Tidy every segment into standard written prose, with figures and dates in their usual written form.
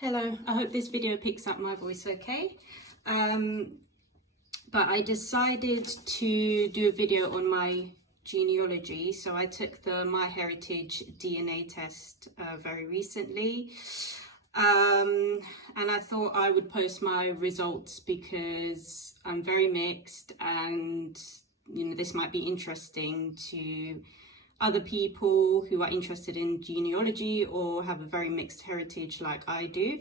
Hello, I hope this video picks up my voice okay. But I decided to do a video on my genealogy. So I took the MyHeritage DNA test very recently. And I thought I would post my results because I'm very mixed and this might be interesting to other people who are interested in genealogy or have a very mixed heritage like I do,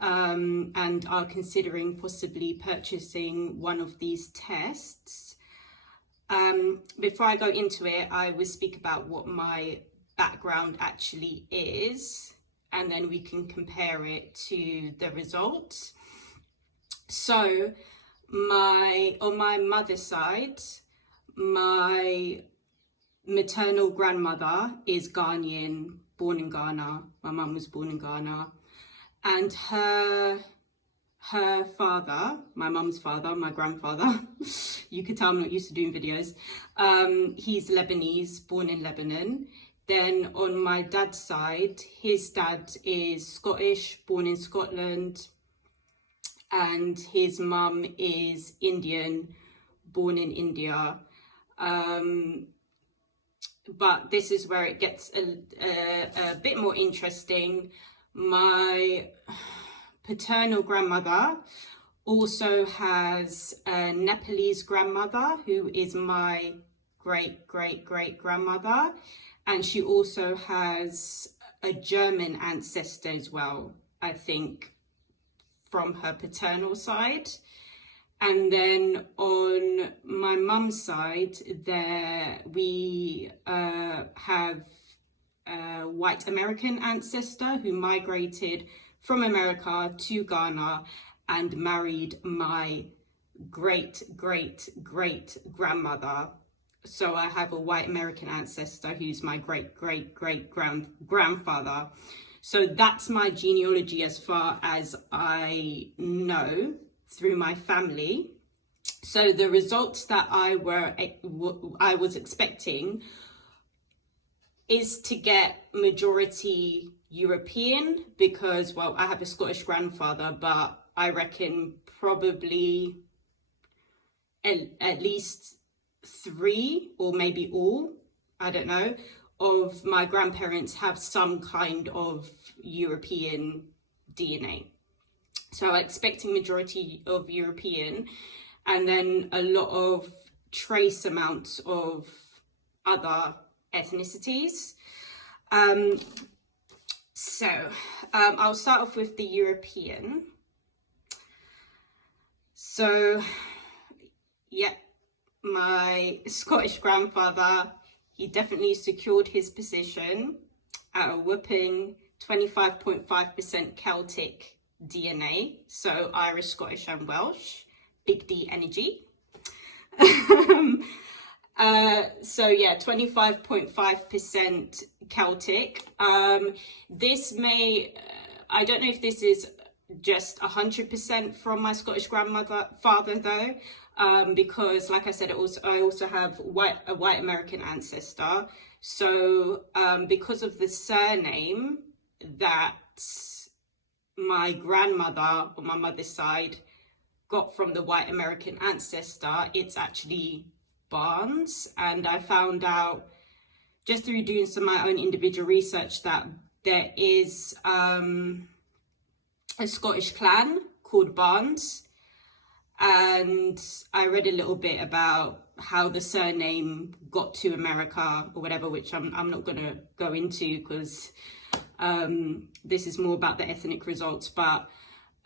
and are considering possibly purchasing one of these tests. Before I go into it, I will speak about what my background actually is, and then we can compare it to the results. So on my mother's side, my maternal grandmother is Ghanaian, born in Ghana. My mum was born in Ghana, and her father, my mum's father, my grandfather, you could tell I'm not used to doing videos, he's Lebanese, born in Lebanon. Then on my dad's side, his dad is Scottish, born in Scotland, and his mum is Indian, born in India. But this is where it gets a bit more interesting. My paternal grandmother also has a Nepalese grandmother who is my great-great-great-grandmother, and she also has a German ancestor as well, I think, from her paternal side. And then on my mum's side, we have a white American ancestor who migrated from America to Ghana and married my great-great-great-grandmother. So I have a white American ancestor who's my great-great-great-grandfather. So that's my genealogy as far as I know through my family. So the results that I was expecting is to get majority European because, well, I have a Scottish grandfather, but I reckon probably at least 3 or maybe all, I don't know, of my grandparents have some kind of European DNA. So I'm expecting majority of European, and then a lot of trace amounts of other ethnicities. I'll start off with the European. So, yeah, my Scottish grandfather, he definitely secured his position at a whopping 25.5% Celtic DNA, so Irish, Scottish and Welsh, big D energy. So yeah, 25.5% Celtic. This may, I don't know if this is just 100% from my Scottish father though, because like I said, I also have a white American ancestor. So because of the surname that my grandmother on my mother's side got from the white American ancestor, it's actually Barnes. And I found out just through doing some of my own individual research that there is a Scottish clan called Barnes, and I read a little bit about how the surname got to America or whatever, which I'm not going to go into because this is more about the ethnic results, but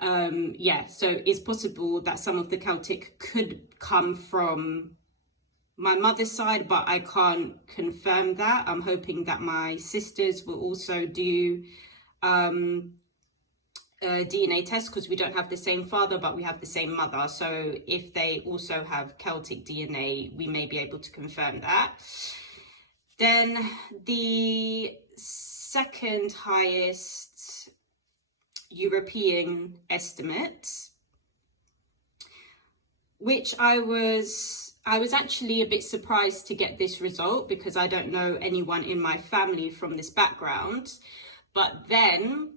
yeah, so it's possible that some of the Celtic could come from my mother's side, but I can't confirm that. I'm hoping that my sisters will also do a DNA test because we don't have the same father, but we have the same mother. So if they also have Celtic DNA, we may be able to confirm that. Then the second highest European estimate, which I was actually a bit surprised to get this result because I don't know anyone in my family from this background. But then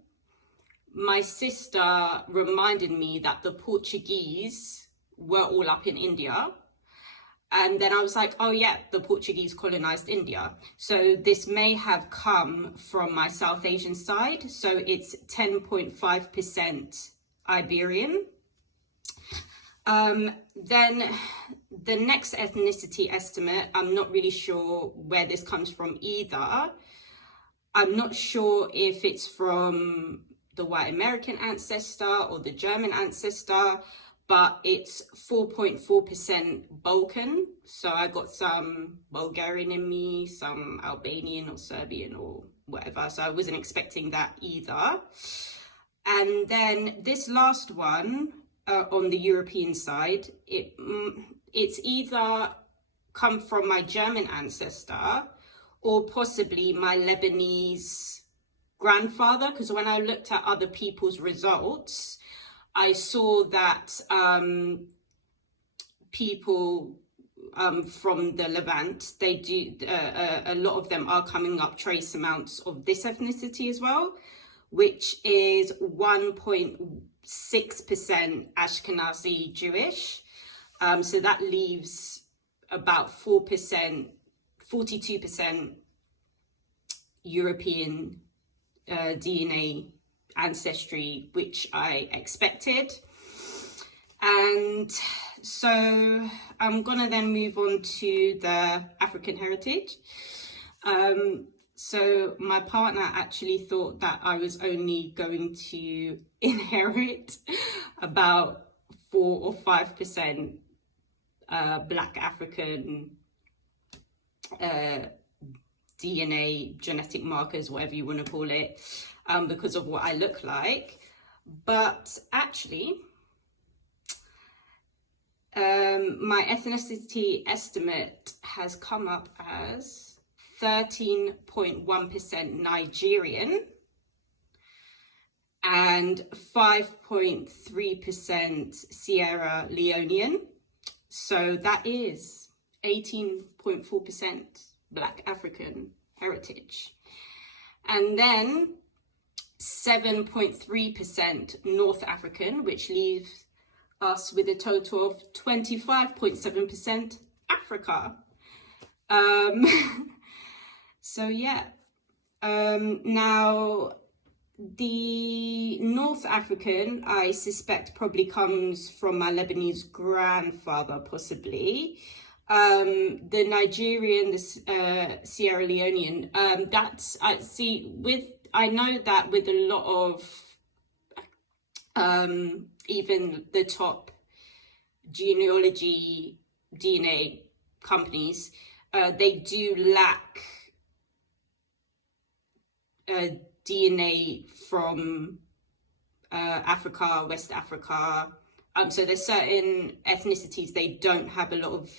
my sister reminded me that the Portuguese were all up in India. And then I was like, oh yeah, the Portuguese colonized India. So this may have come from my South Asian side. So it's 10.5% Iberian. Then the next ethnicity estimate, I'm not really sure where this comes from either. I'm not sure if it's from the white American ancestor or the German ancestor, but it's 4.4% Balkan. So I got some Bulgarian in me, some Albanian or Serbian or whatever. So I wasn't expecting that either. And then this last one, on the European side, it's either come from my German ancestor or possibly my Lebanese grandfather, because when I looked at other people's results, I saw that people from the Levant, they do, a lot of them are coming up trace amounts of this ethnicity as well, which is 1.6% Ashkenazi Jewish. So that leaves about 42% European DNA ancestry, which I expected. And so I'm gonna then move on to the African heritage. So my partner actually thought that I was only going to inherit about 4 or 5% Black African DNA, genetic markers, whatever you want to call it, because of what I look like. But actually, my ethnicity estimate has come up as 13.1% Nigerian and 5.3% Sierra Leonean. So that is 18.4% Black African heritage. And then 7.3% North African, which leaves us with a total of 25.7% Africa. So yeah, now the North African, I suspect, probably comes from my Lebanese grandfather, possibly. The Nigerian, the Sierra Leonean, that's, I know that with a lot of even the top genealogy DNA companies, they do lack DNA from Africa, West Africa. So there's certain ethnicities they don't have a lot of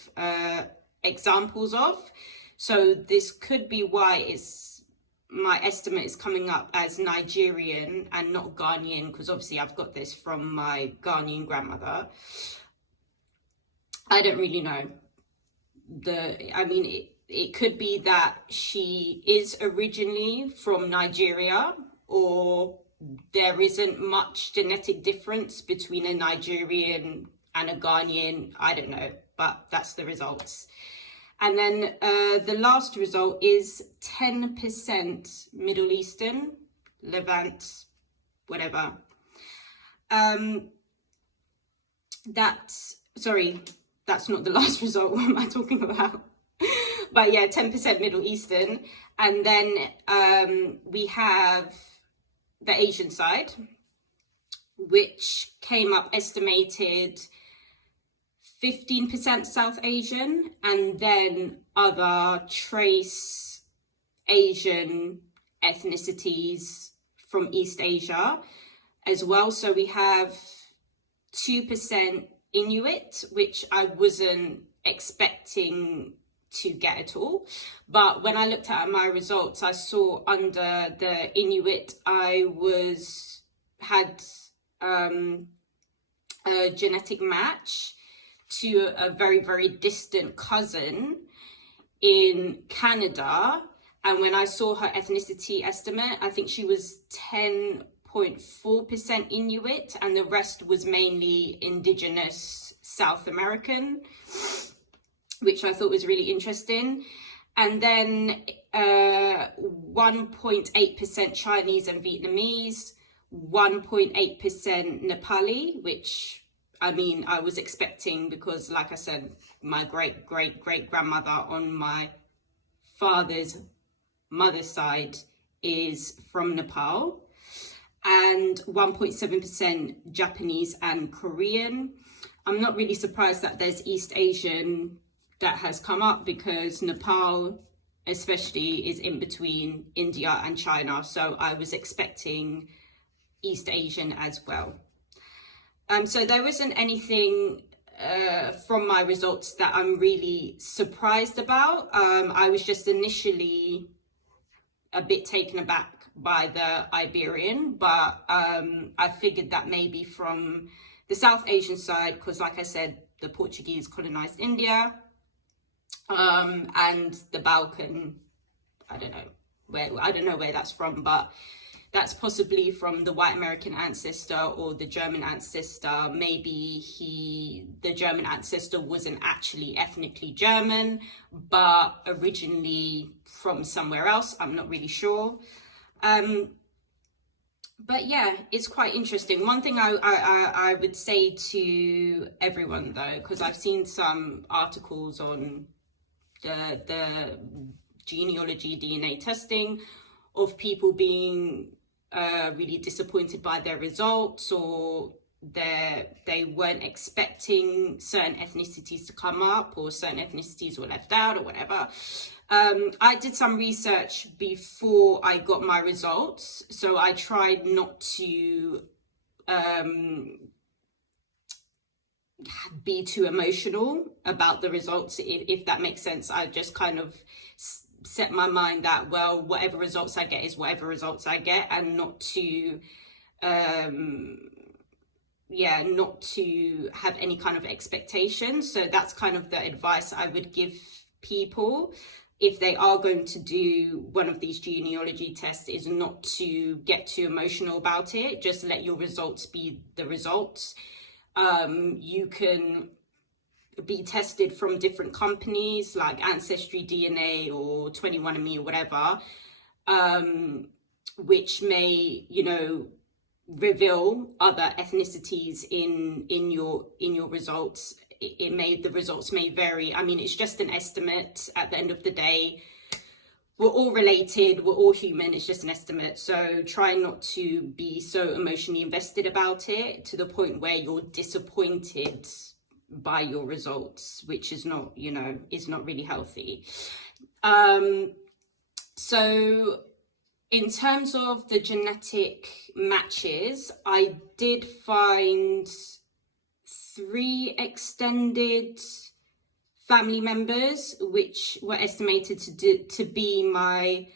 examples of. So this could be why my estimate is coming up as Nigerian and not Ghanaian, because obviously I've got this from my Ghanaian grandmother. I don't really know. It could be that she is originally from Nigeria, or there isn't much genetic difference between a Nigerian and a Ghanaian. I don't know, but that's the results. And then the last result is 10% Middle Eastern, Levant, whatever. That's not the last result. What am I talking about? But yeah, 10% Middle Eastern. And then we have the Asian side, which came up estimated 15% South Asian, and then other trace Asian ethnicities from East Asia as well. So we have 2% Inuit, which I wasn't expecting to get at all. But when I looked at my results, I saw under the Inuit, I had a genetic match to a very, very distant cousin in Canada. And when I saw her ethnicity estimate, I think she was 10 0.4% Inuit, and the rest was mainly indigenous South American, which I thought was really interesting. And then 1.8% Chinese and Vietnamese, 1.8% Nepali, which I mean, I was expecting, because like I said, my great-great-great-grandmother on my father's mother's side is from Nepal, and 1.7% Japanese and Korean. I'm not really surprised that there's East Asian that has come up, because Nepal especially is in between India and China, so I was expecting East Asian as well. So there wasn't anything from my results that I'm really surprised about. I was just initially a bit taken aback by the Iberian, but I figured that maybe from the South Asian side, because like I said, the Portuguese colonized India, and the Balkan, I don't know where that's from, but that's possibly from the white American ancestor or the German ancestor. Maybe the German ancestor wasn't actually ethnically German, but originally from somewhere else. I'm not really sure. But yeah, it's quite interesting. One thing I would say to everyone though, because I've seen some articles on the genealogy DNA testing of people being really disappointed by their results, or they weren't expecting certain ethnicities to come up, or certain ethnicities were left out, or whatever. I did some research before I got my results, so I tried not to be too emotional about the results, if that makes sense. I just kind of set my mind that, well, whatever results I get is whatever results I get, and not to not to have any kind of expectations. So that's kind of the advice I would give people if they are going to do one of these genealogy tests, is not to get too emotional about it. Just let your results be the results. You can be tested from different companies like Ancestry DNA or 21andMe or whatever, which may, you know, reveal other ethnicities in your results. The results may vary. I mean, it's just an estimate at the end of the day. We're all related, we're all human, it's just an estimate. So try not to be so emotionally invested about it to the point where you're disappointed by your results, which is not, you know, is not really healthy. So in terms of the genetic matches, I did find 3 extended family members, which were estimated to be my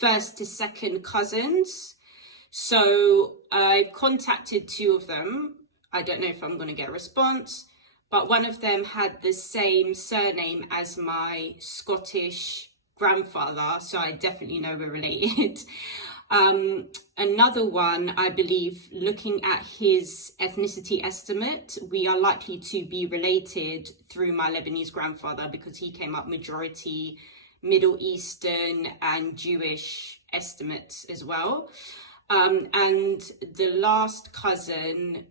first to second cousins. So I've contacted 2 of them. I don't know if I'm going to get a response, but one of them had the same surname as my Scottish grandfather, so I definitely know we're related. Another one, I believe, looking at his ethnicity estimate, we are likely to be related through my Lebanese grandfather, because he came up majority Middle Eastern and Jewish estimates as well. And the last cousin,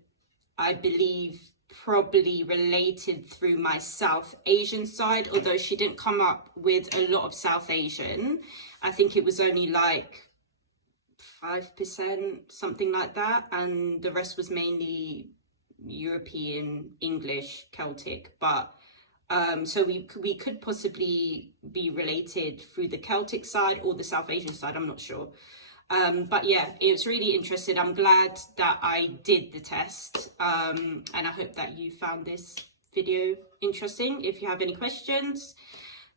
I believe, probably related through my South Asian side, although she didn't come up with a lot of South Asian. I think it was only like 5%, something like that, and the rest was mainly European, English, Celtic. But so we could possibly be related through the Celtic side or the South Asian side, I'm not sure. But yeah, it was really interesting. I'm glad that I did the test, and I hope that you found this video interesting. If you have any questions,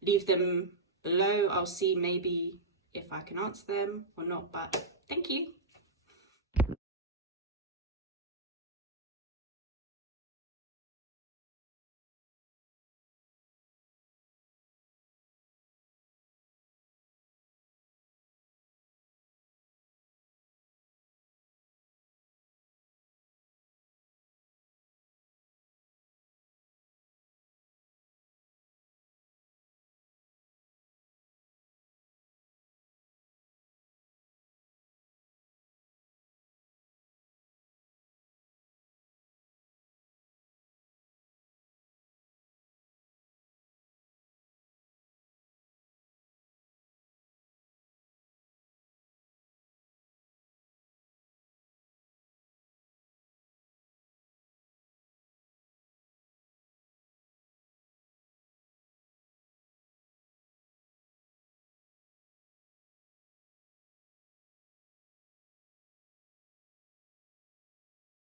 leave them below. I'll see maybe if I can answer them or not, but thank you.